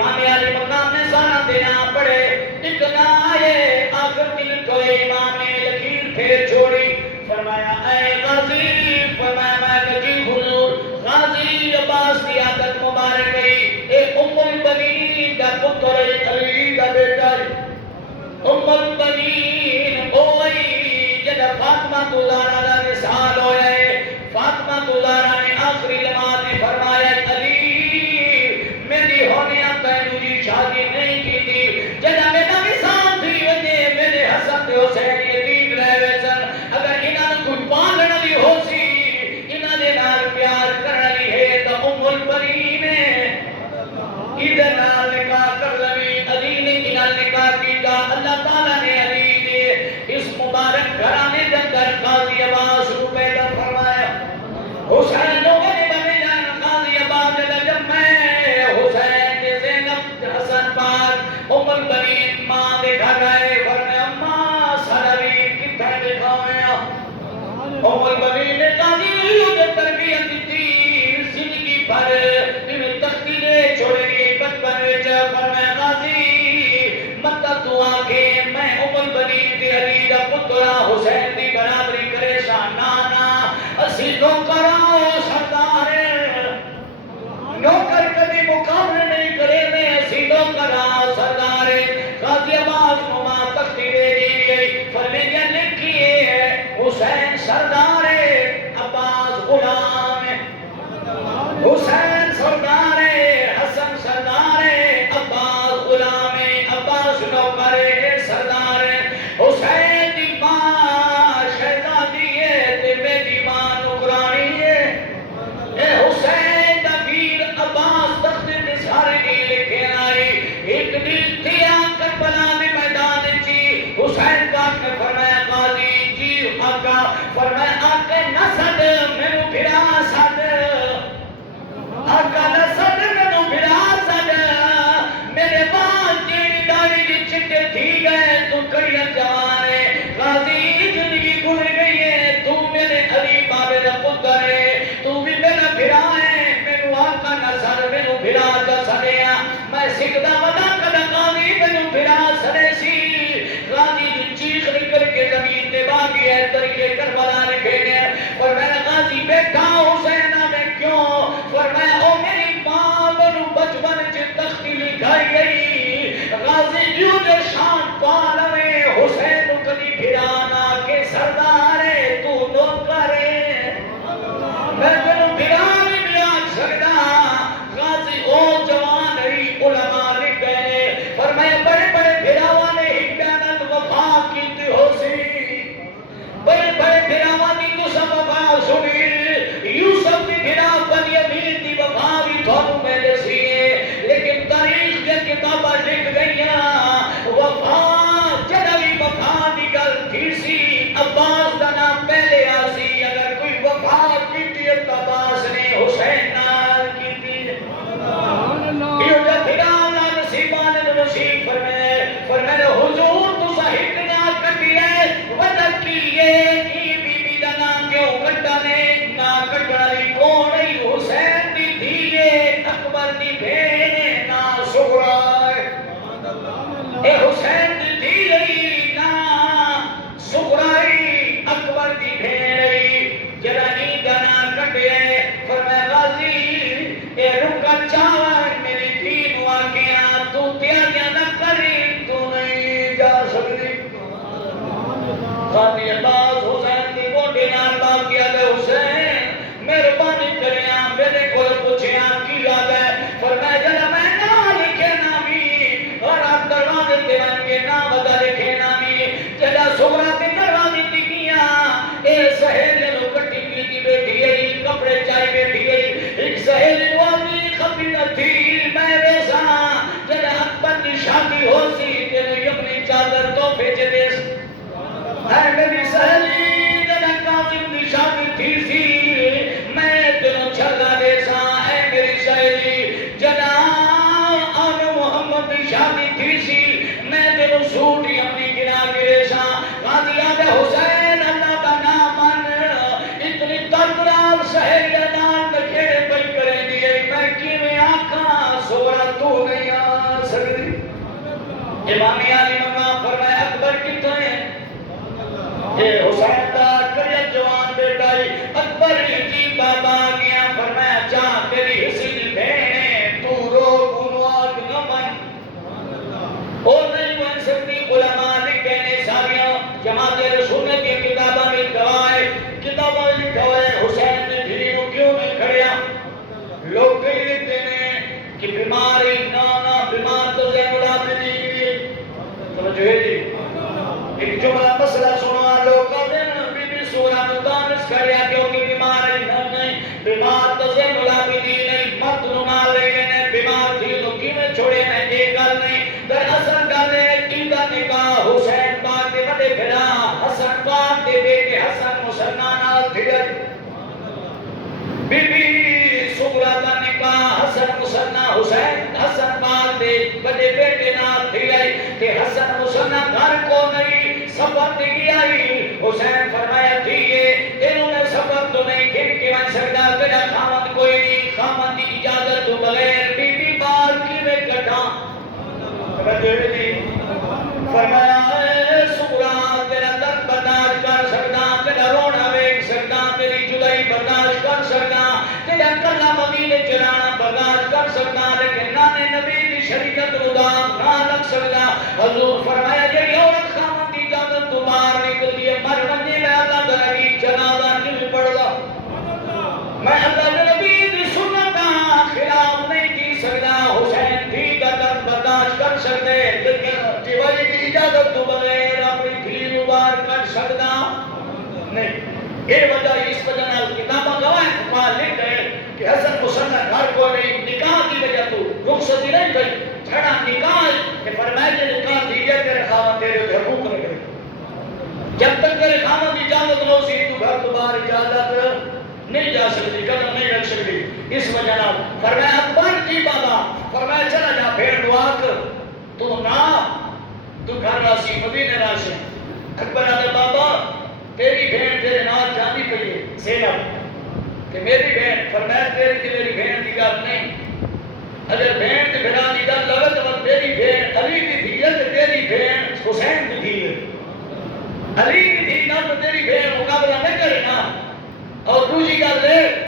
امام علی مقام نے سارا دینا پڑے اتنا آئے آخر دل کو امام نے لکیر پھیر چھوڑی فرمایا اے غازی فرمایا میں کہ حضور غازی عباس کی عادت مبارک گئی اے ام البنین کا پتر علی کا بیٹا ام البنین ہوئی جب فاطمہ زہرا کا وصال ہوا ہے فاطمہ زہرا نے آخری لمحات میں فرمایا علی میری ہونے تینو جی شادی نہیں کی تھی جب میرا وصال تھی وجہ میرے حسن تے حسین یتیم رہ گئے سن اگر انہاں کوئی پالن والی ہو سی انہاں دے نال پیار کرن والی ہے تو ام البنین ادھر نال نکاح کر لوی علی نے انہاں نکاح کیتا اللہ تعالی نے علی دے اس مبارک گھرانے دے اندر قاضی عباس کو پیدا فرمایا حسین لوگوں نے بنے جان قاضی عباس نے جمع حسین دے زینب حسن پاک ام البنین ماں دے گھر آئے فرمایا اماں سارا بھی کتھے دکھایا ام البنین نے قاضی کو تربیت دی زندگی بھر انہیں تختی دے چھوڑے گئے بچپن وچ فرمایا قاضی مت تو آکھے میں ام البنین دی علی دا پتر حسین دی برابری کرے نا نا اسی نوکراں سردار نوکر کبھی مقابلے نہیں کرے میں اسی نوکراں سردار قاضی عباس کو ماں تختی دے دی گئی فرمایا لکھیے حسین سردار عباس غلام حسین سردار حسن سردار عباس غلام عباس نوکر سردار حسین دی ماں شہزادی ہے تے میری ماں نوکرانی ہے اے حسین دا ویر عباس تخت تے سارے کی لکھے آئی ایک دل تھیا کربلا میں میدان چی حسین پاک نے فرمایا قاضی جی آقا فرمایا آقا نسد میرے بھرا سد آقا نسد میرے بھرا سد میرے بال تیری داڑھی دی چٹے تھی گئے تو کڑیاں جوانے قاضی زندگی گزر گئی ہے تو میرے علی بابے دا پتر ہے تو بھی میرا بھرا ہے میرے آقا نسد میرے بھرا جا سڑیا میں سکھدا ودا کدا قاضی میرے بھرا سڑے سی قاضی دی چیخ نکل کے زمین تے باغی ہے طریقے کربلا نے کھینے اور میں قاضی بیٹھا حسین میں کیوں فرمایا او میری ماں منو بچپن چ تختی لکھائی گئی قاضی جو دے شان پالوے حسین نو کدی پھرانا کے سردار تو نوکر میں تینو پھرا نہیں ملا سکدا قاضی او جوان ہی علماء لکھ گئے فرمایا بڑے بڑے پھراواں نے ایک بیانت وفا کیتی ہو سی بڑے بڑے پھراواں دی تو سب وفا سنی یوسف دی پھرا بنی امین دی وفا بھی تھانوں میں دسی لیکن تاریخ دے کتاباں لکھ گئیاں وفا جڑا بھی وفا دی گل تھی سی عباس دا نام پہلے آسی اگر کوئی وفا کیتی ہے تو عباس نے حسین نال کیتی یہ جو پھرا اللہ نصیبان نصیب فرمائے حضور تو صحیح نہ کٹی ہے وجہ کی یہ کی بی بی دا نام کیوں کٹا نے نہ کٹائی کون ہے حسین دی دھیے اکبر دی بہن نا سغرا اے حسین دی دھیے نا سغرا اکبر دی بہن جڑا این دا نام کٹے فرمایا غازی اے رکا چاون میری دھی نو آکھیا تو تیاریاں نہ کری تو نہیں جا سکتی قاضی عباس حسین دی گوڈے نال باپ کیا دے حسین مہربانی کریاں میرے کول پوچھیا کی یاد ہے فرمایا جڑا میں نہ لکھے نامی اور آپ دروازے تے بن کے نام بتا لکھے نامی جڑا سغرا تے دروازے تے کیا اے سہیلی نو کٹی کیتی بیٹھی ہے کپڑے چائی بیٹھی ہے ایک سہیلی والی خبر نہ تھی میں ویسا جڑا اکبر دی شادی ہو سی تینو اپنی چادر تو بھیج دے اے میری سہیلی جڑا قاسم دی شادی تھی سی میں تینو چھڑا دے سا اے میری سہیلی جڑا آن محمد دی شادی تھی سی میں تینو سوٹ اپنی گرا کے دے سا قاضی آدھے حسین اللہ کا نام من اتنی تردرار سہیلی نام نکھیڑے پئی کریں دیئے میں کیویں آکھاں سورا تو نہیں آ امام علی مقام فرمایا اکبر کتنے ہیں؟ یہ حسین دا کڑیا جوان بیٹا ہے اکبر کی بابا گیا فرمایا جا تیری حسین بہن تو رو گنو آگ نہ بن اور نہیں بن سکتی علماء نے کہنے ساریاں جماعت رسول کی کتابہ میں گواہ کتابہ لکھا ہے حسین نے دھیری کو کیوں نہیں کھڑیا لوگ کہی لکھتے ہیں کہ بیماری نانا بیمار تو زین العابدین توجہ ہے جی ایک جملہ مسئلہ سنوا لوگ کہتے ہیں بی بی سورہ مدانس کھڑیا کیونکہ بیماری نہیں بیمار تو زین العابدین نہیں مرد نما لے گئے بیمار تھی تو کی میں چھوڑے میں ایک گل نہیں در اصل گل ہے کیدہ نکاح حسین پاک دے بڑے بھرا حسن پاک دے بیٹے حسن مسلمان آل تھیگر بی بی سغرا دا نکاح حسن مسلمان حسین حسن پاک دے بڑے بیٹے نال تھیگر کہ حسن مسلمان گھر کو نہیں سفر دگی آئی حسین فرمایا تھیگے انہوں نے سفر تو نہیں کھن کے من سکتا تیرا خامد کوئی نہیں خامد دی اجازت تو بغیر بی بی بار کی میں کٹا فرمایا اے سغرا تیرا درد برداشت کر سکتا تیرا رونا ویک سکتا تیری جدائی برداشت کر سکتا تیرا کلا مدینے چرانا برداشت کر سکتا لیکن نانے نبی دی شریعت ردام نہ لگ سکتا حضور فرمایا جی عورت خامن دی اجازت تو باہر نکل دیئے مر بندی میں اللہ درگی جنازہ کیوں پڑھ گا میں اللہ نبی دی سنت خلاف نہیں کی سکتا حسین بھی کا درد برداشت کر سکتے لیکن جوائی کی اجازت تو بغیر اپنی دھی مبار کر سکتا نہیں یہ وجہ اس وجہ نال کتابہ گواہ کمال لکھ گئے کہ حسن مسلم گھر کو نہیں نکاح کی وجہ تو رخصتی نہیں گئی جھڑا نکاح کہ فرمائے کہ نکاح دیجئے تیرے خامن تیرے حقوق نہیں گئے جب تک تیرے خامن کی اجازت نہ سی تو گھر تو باہر اجازت نہیں جا سکتی قدم نہیں رکھ سکتی اس وجہ نال فرمایا اکبر کی بابا فرمایا چلا جا پھر دعا کر تو نہ تو گھر راسی مدینے راسی اکبر آدھے بابا تیری بہن تیرے نال جاندی پئی ہے سینب کہ میری بہن فرمایا تیری کی میری بہن دی گل نہیں اگر بہن تے بھرا دی گل لگت وقت میری بہن علی دی تھی ہے تیری بہن حسین دی تھی ہے علی دی تھی نہ تو تیری بہن مقابلہ نہ کرے نا اور دوسری گل ہے